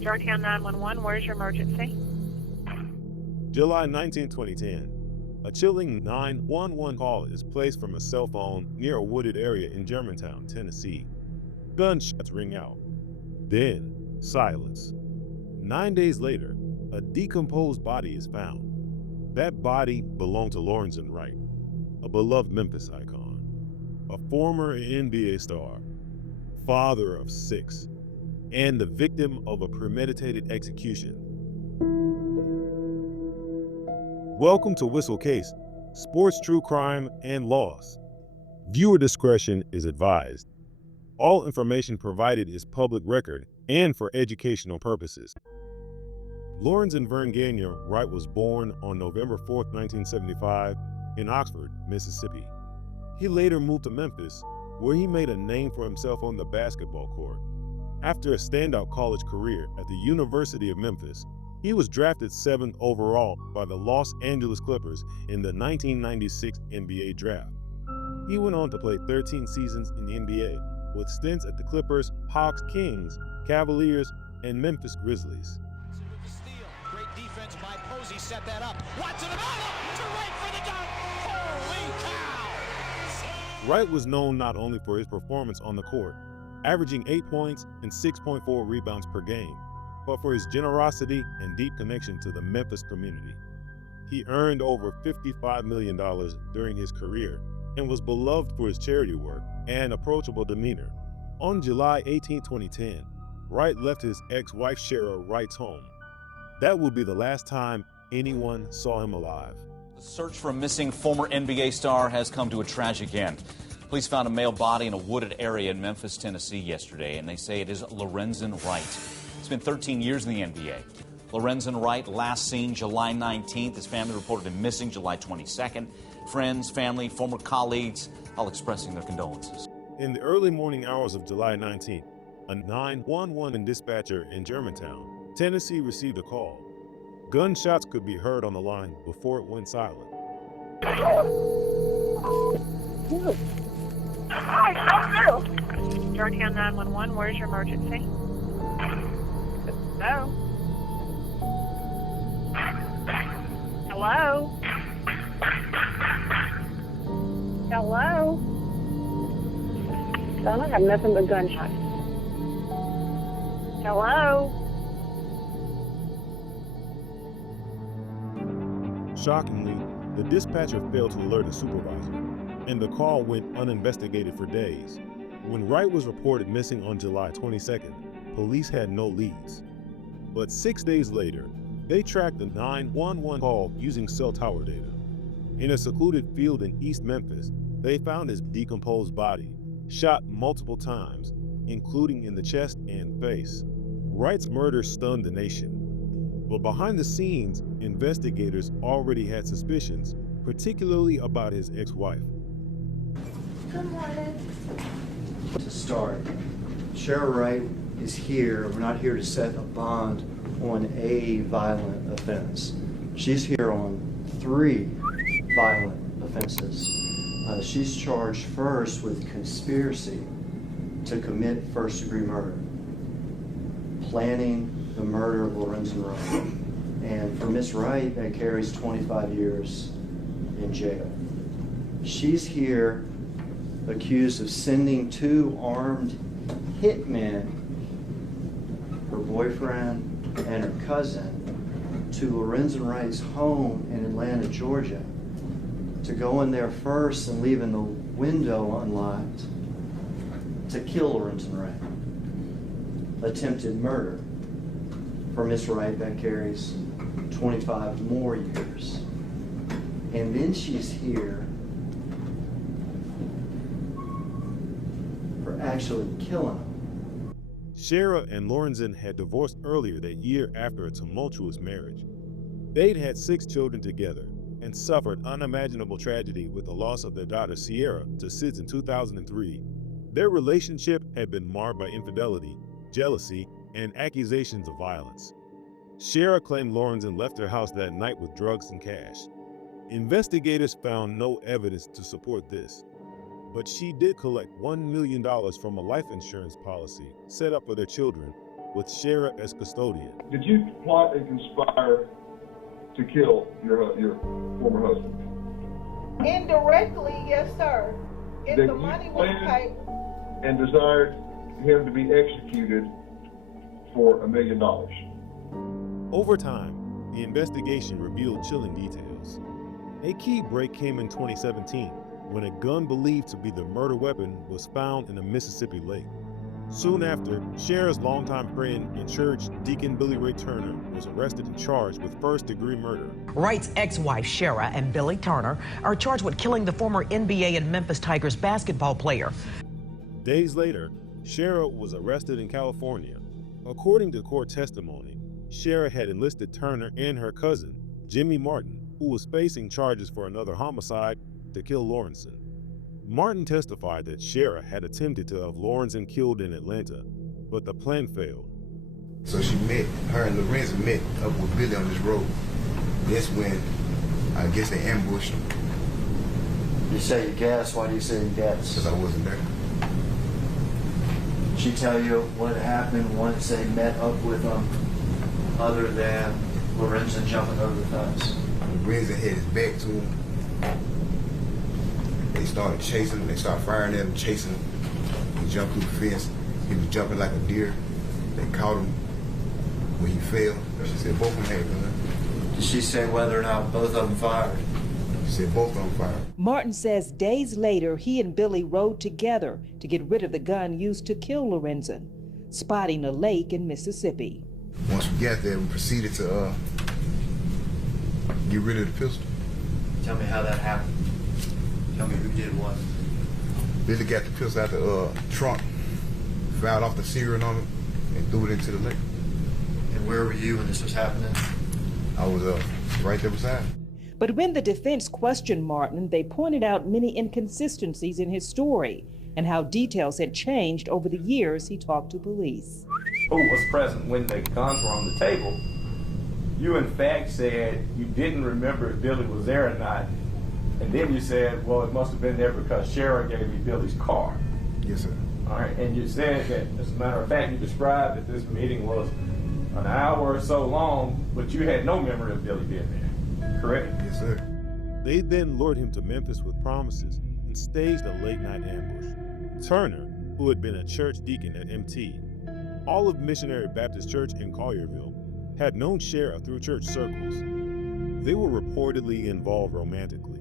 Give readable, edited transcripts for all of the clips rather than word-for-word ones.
Georgetown 911, where's your emergency? July 19, 2010. A chilling 911 call is placed from a cell phone near a wooded area in Germantown, Tennessee. Gunshots ring out. Then, silence. 9 days later, a decomposed body is found. That body belonged to Lorenzen Wright, a beloved Memphis icon, a former NBA star, father of 6, and the victim of a premeditated execution. Welcome to Whistle Case, Sports True Crime and Loss. Viewer discretion is advised. All information provided is public record and for educational purposes. Lorenzen Wright was born on November 4, 1975, in Oxford, Mississippi. He later moved to Memphis, where he made a name for himself on the basketball court. After a standout college career at the University of Memphis, he was drafted 7th overall by the Los Angeles Clippers in the 1996 NBA draft. He went on to play 13 seasons in the NBA, with stints at the Clippers, Hawks, Kings, Cavaliers, and Memphis Grizzlies. Great defense by Posey, set that up. Watson to Wright for the dunk. Holy cow! Wright was known not only for his performance on the court, averaging 8 points and 6.4 rebounds per game, but for his generosity and deep connection to the Memphis community. He earned over $55 million during his career and was beloved for his charity work and approachable demeanor. On July 18, 2010, Wright left his ex-wife Shara Wright's home. That would be the last time anyone saw him alive. The search for a missing former NBA star has come to a tragic end. Police found a male body in a wooded area in Memphis, Tennessee yesterday, and they say it is Lorenzen Wright. It's been 13 years in the NBA. Lorenzen Wright last seen July 19th. His family reported him missing July 22nd. Friends, family, former colleagues, all expressing their condolences. In the early morning hours of July 19th, a 911 dispatcher in Germantown, Tennessee received a call. Gunshots could be heard on the line before it went silent. Georgetown 911, where's your emergency? Hello? Hello? Hello? Sound like I'm nothing but gunshots. Hello? Shockingly, the dispatcher failed to alert a supervisor, and the call went uninvestigated for days. When Wright was reported missing on July 22nd, police had no leads. But 6 days later, they tracked the 911 call using cell tower data. In a secluded field in East Memphis, they found his decomposed body, shot multiple times, including in the chest and face. Wright's murder stunned the nation. But behind the scenes, investigators already had suspicions, particularly about his ex-wife. Good morning. To start, Shara Wright is here. We're not here to set a bond on a violent offense. She's here on 3 violent offenses. She's charged first with conspiracy to commit first-degree murder, planning the murder of Lorenzen Wright. And for Miss Wright, that carries 25 years in jail. She's here accused of sending 2 armed hitmen, her boyfriend and her cousin, to Lorenzen Wright's home in Atlanta, Georgia, to go in there first and leaving the window unlocked to kill Lorenzen Wright. Attempted murder. For Miss Wright, that carries 25 more years. And then she's here for actually killing him. Shara and Lorenzen had divorced earlier that year after a tumultuous marriage. They'd had 6 children together and suffered unimaginable tragedy with the loss of their daughter Sierra to SIDS in 2003. Their relationship had been marred by infidelity, jealousy, and accusations of violence. Shara claimed Lorenzen left her house that night with drugs and cash. Investigators found no evidence to support this, but she did collect $1 million from a life insurance policy set up for their children, with Shara as custodian. Did you plot and conspire to kill your former husband? Indirectly, yes, sir. If That the you money was planned paid. and desired him to be executed for $1 million. Over time, the investigation revealed chilling details. A key break came in 2017 when a gun believed to be the murder weapon was found in a Mississippi lake. Soon after, Shara's longtime friend and church, Deacon Billy Ray Turner, was arrested and charged with first-degree murder. Wright's ex-wife, Shara, and Billy Turner are charged with killing the former NBA and Memphis Tigers basketball player. Days later, Shara was arrested in California. According to court testimony, Shara had enlisted Turner and her cousin, Jimmy Martin, who was facing charges for another homicide, to kill Lorenzen. Martin testified that Shara had attempted to have Lorenzen killed in Atlanta, but the plan failed. So her and Lorenzen met up with Billy on this road. That's when I guess they ambushed him. You say you guessed. Why do you say you guessed? Because I wasn't there. Did she tell you what happened once they met up with them, other than Lorenzen jumping over the fence? Lorenzen had his back to him. They started chasing him. They started firing at him, chasing him. He jumped through the fence. He was jumping like a deer. They caught him when he fell. She said both of them had guns. Did she say whether or not both of them fired? She said both of them fired. Martin says days later, he and Billy rode together to get rid of the gun used to kill Lorenzen, spotting a lake in Mississippi. Once we got there, we proceeded to get rid of the pistol. Tell me how that happened. Tell me who did what. Billy got the pistol out the trunk, filed off the steering on it, and threw it into the lake. And where were you when this was happening? I was right there beside him. But when the defense questioned Martin, they pointed out many inconsistencies in his story and how details had changed over the years he talked to police. Who was present when the guns were on the table? You in fact said you didn't remember if Billy was there or not. And then you said, well, it must have been there because Shara gave me Billy's car. Yes, sir. All right, and you said that, as a matter of fact, you described that this meeting was an hour or so long, but you had no memory of Billy being there, correct? Yes, sir. They then lured him to Memphis with promises and staged a late-night ambush. Turner, who had been a church deacon at MT, Olive Missionary Baptist Church in Collierville, had known Shara through church circles. They were reportedly involved romantically.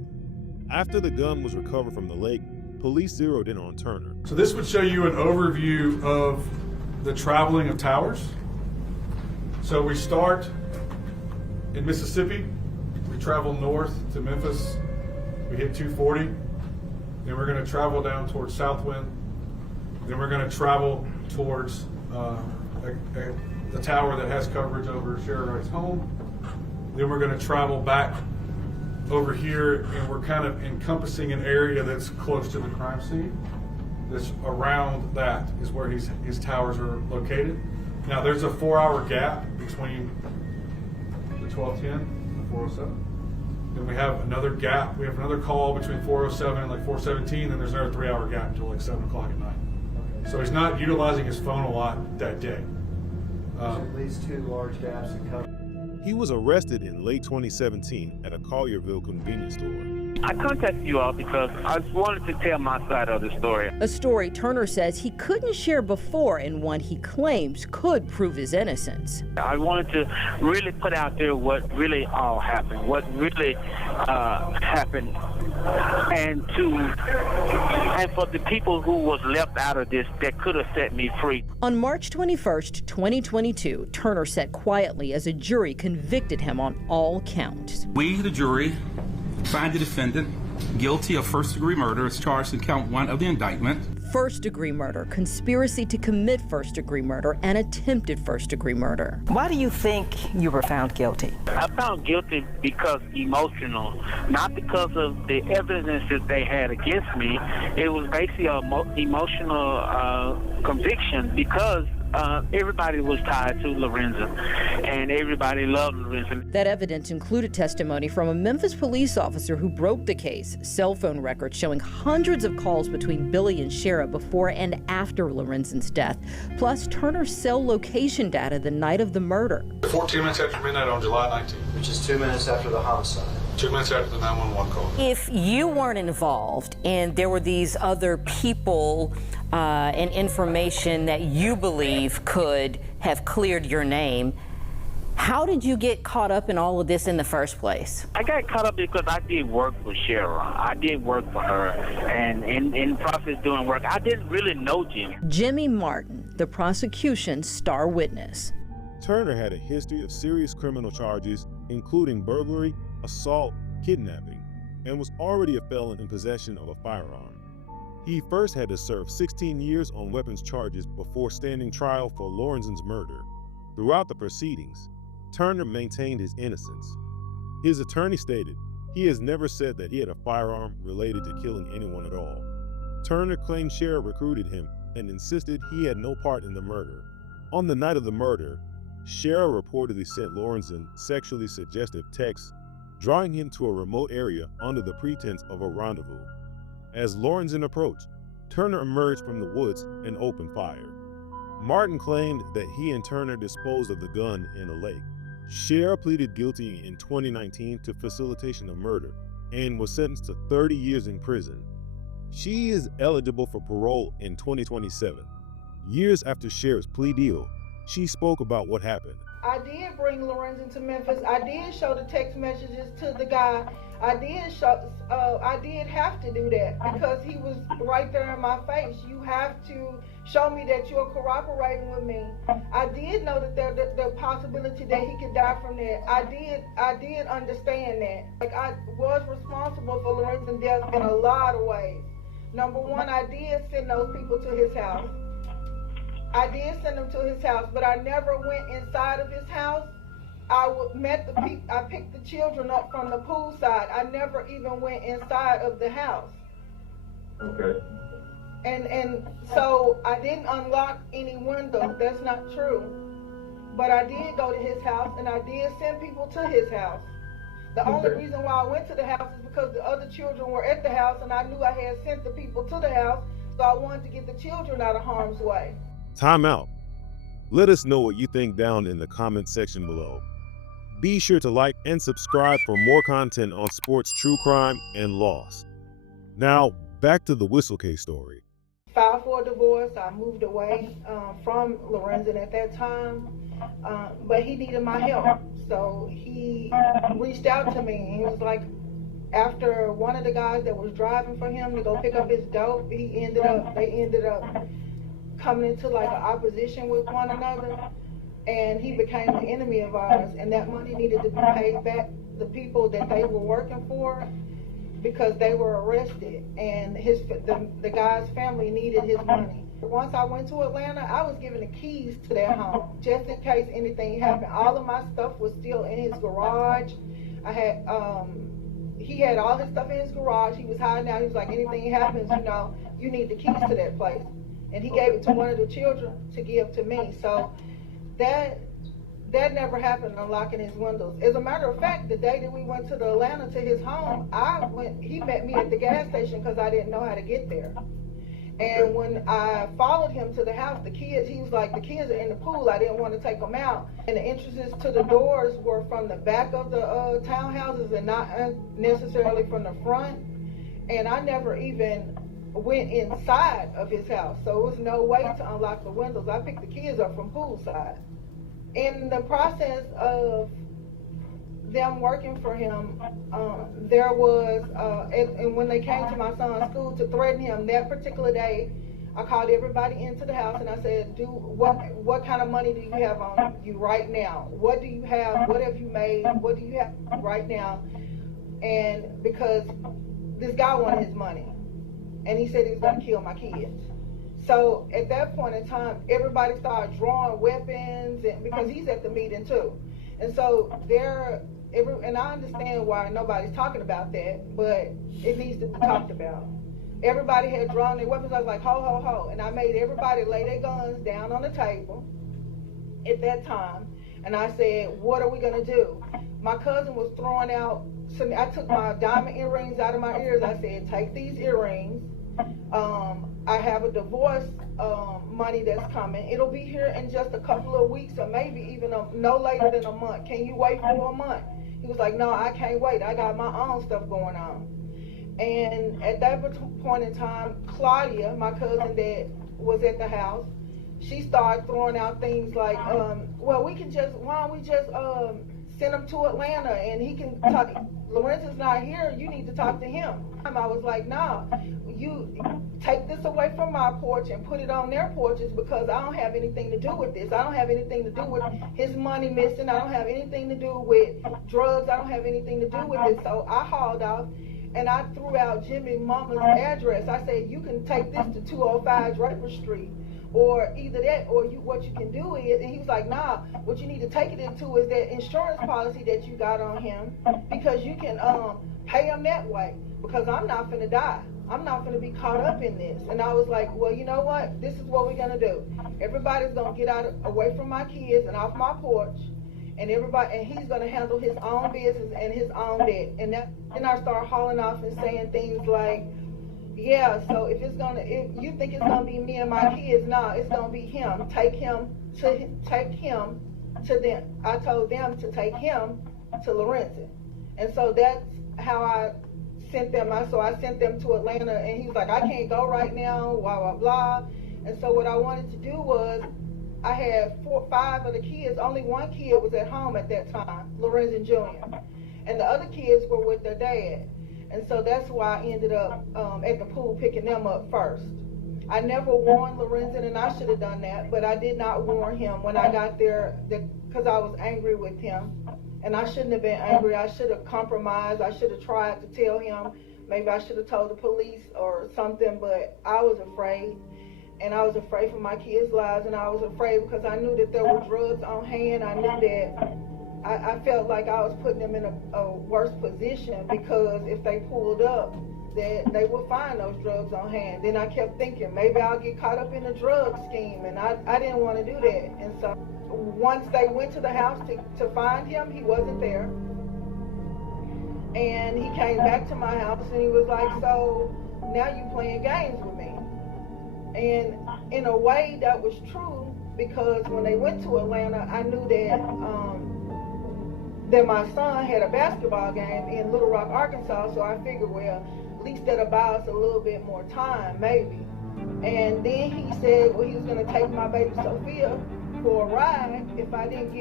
After the gun was recovered from the lake, police zeroed in on Turner. So this would show you an overview of the traveling of towers. So we start in Mississippi, we travel north to Memphis, we hit 240, then we're going to travel down towards Southwind, then we're going to travel towards the tower that has coverage over Shara Wright's home, then we're going to travel back over here, and we're kind of encompassing an area that's close to the crime scene. That's around that is where his towers are located. Now there's a 4-hour gap between the 1210 and the 407. Then we have another gap. We have another call between 407 and like 417. Then there's another 3-hour gap until like 7 o'clock at night. Okay. So he's not utilizing his phone a lot that day. There's at least 2 large gaps in coverage. He was arrested in late 2017 at a Collierville convenience store. I contacted you all because I wanted to tell my side of the story. A story Turner says he couldn't share before, and one he claims could prove his innocence. I wanted to really put out there what really all happened, what really happened, and for the people who was left out of this that could have set me free. On March 21st, 2022, Turner sat quietly as a jury convicted him on all counts. We, the jury, find the defendant guilty of first-degree murder as charged in count 1 of the indictment. first-degree murder, conspiracy to commit first-degree murder, and attempted first-degree murder. Why do you think you were found guilty? I found guilty because emotional, not because of the evidence that they had against me. It was basically an emotional conviction because everybody was tied to Lorenzen, and everybody loved Lorenzen. That evidence included testimony from a Memphis police officer who broke the case, cell phone records showing hundreds of calls between Billy and Shara before and after Lorenzen's death, plus Turner's cell location data the night of the murder. 14 minutes after midnight on July 19th. Which is 2 minutes after the homicide. 2 minutes after the 911 call. If you weren't involved and there were these other people and information that you believe could have cleared your name, how did you get caught up in all of this in the first place? I got caught up because I did work for Shara. I did work for her, and in the process doing work, I didn't really know Jimmy. Jimmy Martin, the prosecution's star witness. Turner had a history of serious criminal charges, including burglary, assault, kidnapping, and was already a felon in possession of a firearm. He first had to serve 16 years on weapons charges before standing trial for Lorenzen's murder. Throughout the proceedings, Turner maintained his innocence. His attorney stated he has never said that he had a firearm related to killing anyone at all. Turner claimed Shara recruited him and insisted he had no part in the murder. On the night of the murder, Shara reportedly sent Lorenzen sexually suggestive texts, drawing him to a remote area under the pretense of a rendezvous. As Lorenzen approached, Turner emerged from the woods and opened fire. Martin claimed that he and Turner disposed of the gun in a lake. Shara pleaded guilty in 2019 to facilitation of murder and was sentenced to 30 years in prison. She is eligible for parole in 2027. Years after Shara's plea deal, she spoke about what happened. I did bring Lorenzen to Memphis. I did show the text messages to the guy. I did have to do that because he was right there in my face. You have to show me that you're cooperating with me. I did know that the possibility that he could die from that. I did understand that. Like, I was responsible for Lorenzen's death in a lot of ways. Number one, I did send those people to his house. I did send them to his house, but I never went inside of his house. I picked the children up from the pool side. I never even went inside of the house. Okay. And so I didn't unlock any windows. That's not true. But I did go to his house, and I did send people to his house. The only reason why I went to the house is because the other children were at the house, and I knew I had sent the people to the house, so I wanted to get the children out of harm's way. Time out. Let us know what you think down in the comment section below. Be sure to like and subscribe for more content on sports, true crime, and loss. Now, back to the Whistle case story. Filed for a divorce. I moved away from Lorenzen at that time, but he needed my help. So he reached out to me, and he was like, after one of the guys that was driving for him to go pick up his dope, they ended up coming into like an opposition with one another, and he became an enemy of ours, and that money needed to be paid back the people that they were working for because they were arrested, and the guy's family needed his money. Once I went to Atlanta, I was given the keys to their home just in case anything happened. All of my stuff was still in his garage. He had all his stuff in his garage. He was hiding out. He was like, anything happens, you need the keys to that place. And he gave it to one of the children to give to me. So that never happened, unlocking his windows. As a matter of fact, the day that we went to Atlanta to his home, he met me at the gas station because I didn't know how to get there. And when I followed him to the house, he was like, the kids are in the pool. I didn't want to take them out. And the entrances to the doors were from the back of the townhouses and not necessarily from the front. And I never even went inside of his house, so it was no way to unlock the windows. I picked the kids up from poolside. In the process of them working for him, there was, and when they came to my son's school to threaten him, that particular day, I called everybody into the house and I said, what kind of money do you have on you right now? What do you have? What have you made? What do you have right now? And because this guy wanted his money. And he said he was going to kill my kids. So at that point in time, everybody started drawing weapons, and because he's at the meeting too. And so and I understand why nobody's talking about that, but it needs to be talked about. Everybody had drawn their weapons. I was like, ho, ho, ho. And I made everybody lay their guns down on the table at that time. And I said, what are we going to do? My cousin was throwing out, so I took my diamond earrings out of my ears. I said, take these earrings. I have a divorce money that's coming. It'll be here in just a couple of weeks, or maybe even no later than a month. Can you wait for a month? He was like, no, I can't wait. I got my own stuff going on. And at that point in time, Claudia, my cousin that was at the house, she started throwing out things like, well, why don't we just send him to Atlanta and he can talk. Lorenzen's not here, you need to talk to him. I was like, no, you take this away from my porch and put it on their porches, because I don't have anything to do with this. I don't have anything to do with his money missing. I don't have anything to do with drugs. I don't have anything to do with it. So I hauled off and I threw out Jimmy Mama's address. I said, you can take this to 205 Draper Street. Or either that, or what you can do is, and he was like, nah, what you need to take it into is that insurance policy that you got on him, because you can pay him that way, because I'm not finna die. I'm not finna be caught up in this. And I was like, well, you know what? This is what we're gonna do. Everybody's gonna get away from my kids and off my porch, and he's gonna handle his own business and his own debt. And then I started hauling off and saying things like, yeah, so if you think it's gonna be me and my kids, no, it's gonna be him. Take him to them. I told them to take him to Lorenzen, and so that's how I sent them. So I sent them to Atlanta, and he was like, I can't go right now, blah blah blah. And so what I wanted to do was, I had 5 of the kids. Only one kid was at home at that time, Lorenzen Jr., and the other kids were with their dad. And so that's why I ended up at the pool picking them up first. I never warned Lorenzen, and I should have done that, but I did not warn him when I got there because I was angry with him. And I shouldn't have been angry. I should have compromised. I should have tried to tell him. Maybe I should have told the police or something, but I was afraid. And I was afraid for my kids' lives, and I was afraid because I knew that there were drugs on hand. I knew that I felt like I was putting them in a worse position, because if they pulled up, that they would find those drugs on hand. Then I kept thinking, maybe I'll get caught up in a drug scheme, and I didn't want to do that. And so once they went to the house to find him, he wasn't there. And he came back to my house, and he was like, so now you playing games with me. And in a way that was true, because when they went to Atlanta, I knew that my son had a basketball game in Little Rock, Arkansas, so I figured, well, at least that'll buy us a little bit more time, maybe. And then he said, well, he was gonna take my baby Sophia for a ride if I didn't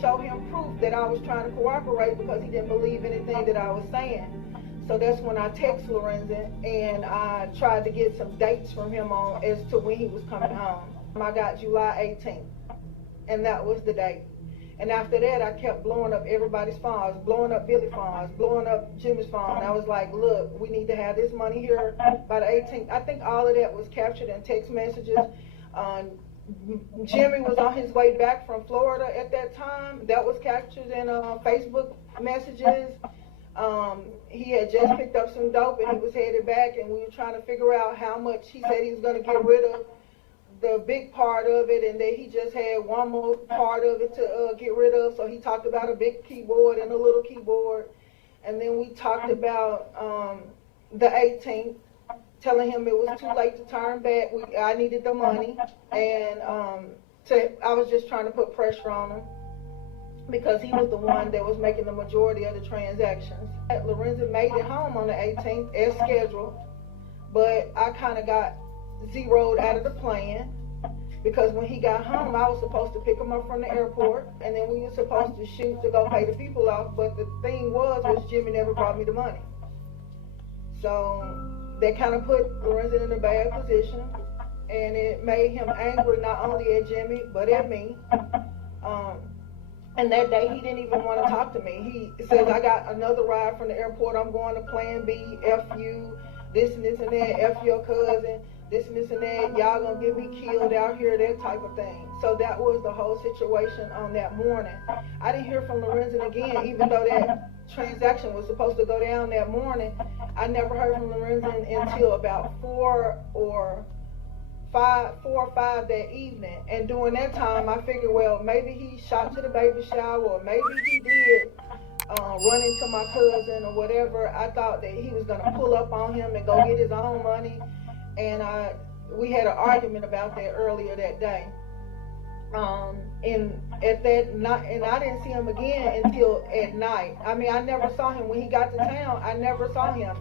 show him proof that I was trying to cooperate, because he didn't believe anything that I was saying. So that's when I texted Lorenzen, and I tried to get some dates from him as to when he was coming home. I got July 18th, and that was the date. And after that, I kept blowing up everybody's phones, blowing up Billy's phones, blowing up Jimmy's phone. And I was like, look, we need to have this money here by the 18th. I think all of that was captured in text messages. Jimmy was on his way back from Florida at that time. That was captured in Facebook messages. He had just picked up some dope, and he was headed back, and we were trying to figure out how much. He said he was going to get rid of the big part of it, and that he just had one more part of it to get rid of. So he talked about a big keyboard and a little keyboard. And then we talked about the 18th, telling him it was too late to turn back. I needed the money, and I was just trying to put pressure on him, because he was the one that was making the majority of the transactions. Lorenzen made it home on the 18th as scheduled, but I kind of got zeroed out of the plan, because when he got home, I was supposed to pick him up from the airport, and then we were supposed to shoot to go pay the people off. But the thing was Jimmy never brought me the money. So that kind of put Lorenzen in a bad position, and it made him angry not only at Jimmy but at me. And that day, he didn't even want to talk to me. He says, I got another ride from the airport. I'm going to Plan B, F you, this and this and that, F your cousin. this and this and that, y'all gonna get me killed out here, that type of thing. So that was the whole situation on that morning. I didn't hear from Lorenzen again, even though that transaction was supposed to go down that morning. I never heard from Lorenzen until about 4 or 5 that evening. And during that time, I figured, well, maybe he shot to the baby shower, or maybe he did run into my cousin or whatever. I thought that he was gonna pull up on him and go get his own money. And we had an argument about that earlier that day. And at that night, and I didn't see him again until at night. I mean, I never saw him when he got to town. I never saw him.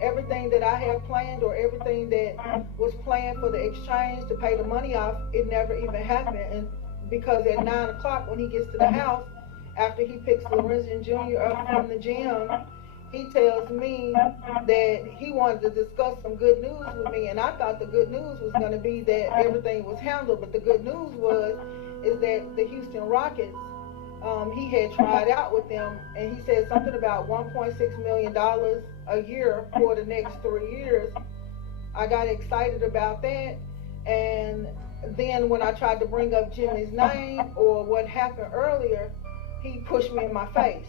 Everything that I had planned, or everything that was planned for the exchange to pay the money off, it never even happened. And because at 9 o'clock when he gets to the house, after he picks Lorenzen Jr. up from the gym, he tells me that he wanted to discuss some good news with me, and I thought the good news was going to be that everything was handled. But the good news is that the Houston Rockets, he had tried out with them, and he said something about $1.6 million a year for the next 3 years. I got excited about that, and then when I tried to bring up Jimmy's name or what happened earlier, he pushed me in my face.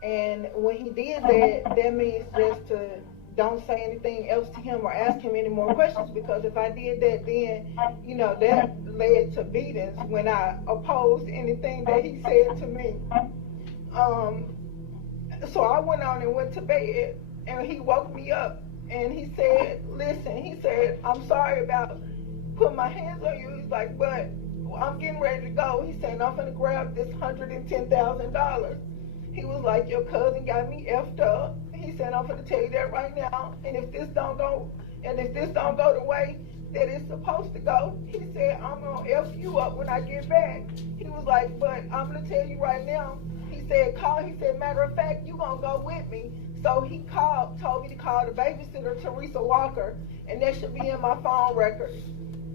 And when he did that, that means just to don't say anything else to him or ask him any more questions, because if I did that, then, you know, that led to beatings when I opposed anything that he said to me. So I went on and went to bed, and he woke me up, and he said, listen, he said, I'm sorry about putting my hands on you. He's like, but I'm getting ready to go. He said, I'm gonna grab this $110,000. He was like, your cousin got me effed up. He said, I'm gonna tell you that right now. And if this don't go the way that it's supposed to go, he said, I'm gonna F you up when I get back. He was like, but I'm gonna tell you right now. He said, matter of fact, you gonna go with me. So he told me to call the babysitter, Teresa Walker, and that should be in my phone records.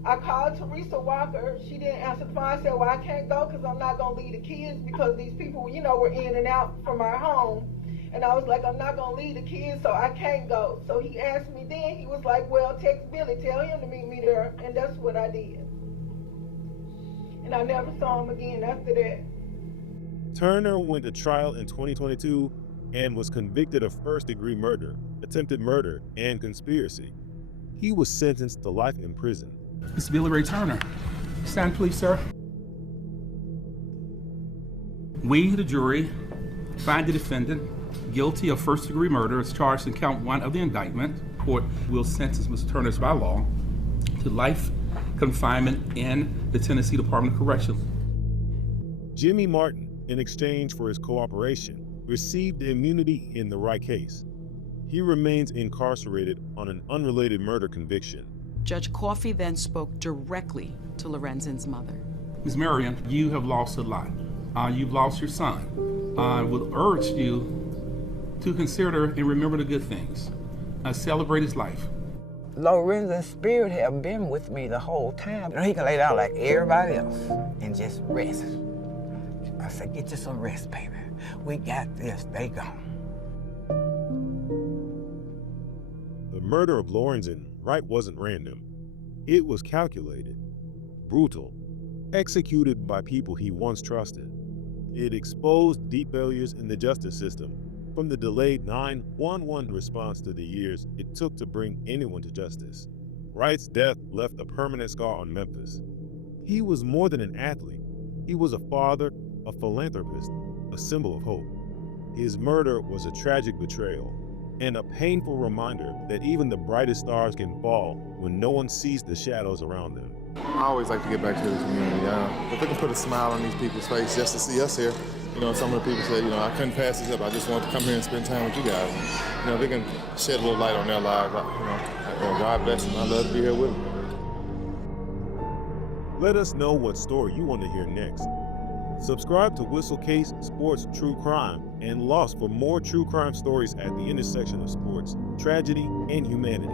I called Teresa Walker. She didn't answer the phone. I said, well, I can't go because I'm not going to leave the kids, because these people, you know, were in and out from our home. And I was like, I'm not going to leave the kids, so I can't go. So he asked me then, he was like, well, text Billy, tell him to meet me there. And that's what I did. And I never saw him again after that. Turner went to trial in 2022 and was convicted of first-degree murder, attempted murder, and conspiracy. He was sentenced to life in prison. Mr. Billy Ray Turner. Stand, please, sir. We, the jury, find the defendant guilty of first-degree murder as charged in count 1 of the indictment. Court will sentence Mr. Turner by law to life confinement in the Tennessee Department of Corrections. Jimmy Martin, in exchange for his cooperation, received immunity in the Wright case. He remains incarcerated on an unrelated murder conviction. Judge Coffey then spoke directly to Lorenzen's mother. Ms. Marion, you have lost a lot. You've lost your son. I would urge you to consider and remember the good things. Celebrate his life. Lorenzen's spirit have been with me the whole time. You know, he can lay down like everybody else and just rest. I said, get you some rest, baby. We got this. They gone. The murder of Lorenzen Wright wasn't random. It was calculated, brutal, executed by people he once trusted. It exposed deep failures in the justice system, from the delayed 911 response to the years it took to bring anyone to justice. Wright's death left a permanent scar on Memphis. He was more than an athlete. He was a father, a philanthropist, a symbol of hope. His murder was a tragic betrayal, and a painful reminder that even the brightest stars can fall when no one sees the shadows around them. I always like to get back to the community. If we can put a smile on these people's faces just to see us here, you know, some of the people say, you know, I couldn't pass this up. I just wanted to come here and spend time with you guys. And, you know, they can shed a little light on their lives. You know, God bless them. I love to be here with them. Let us know what story you want to hear next. Subscribe to Whistle Case Sports True Crime and Lost for more true crime stories at the intersection of sports, tragedy, and humanity.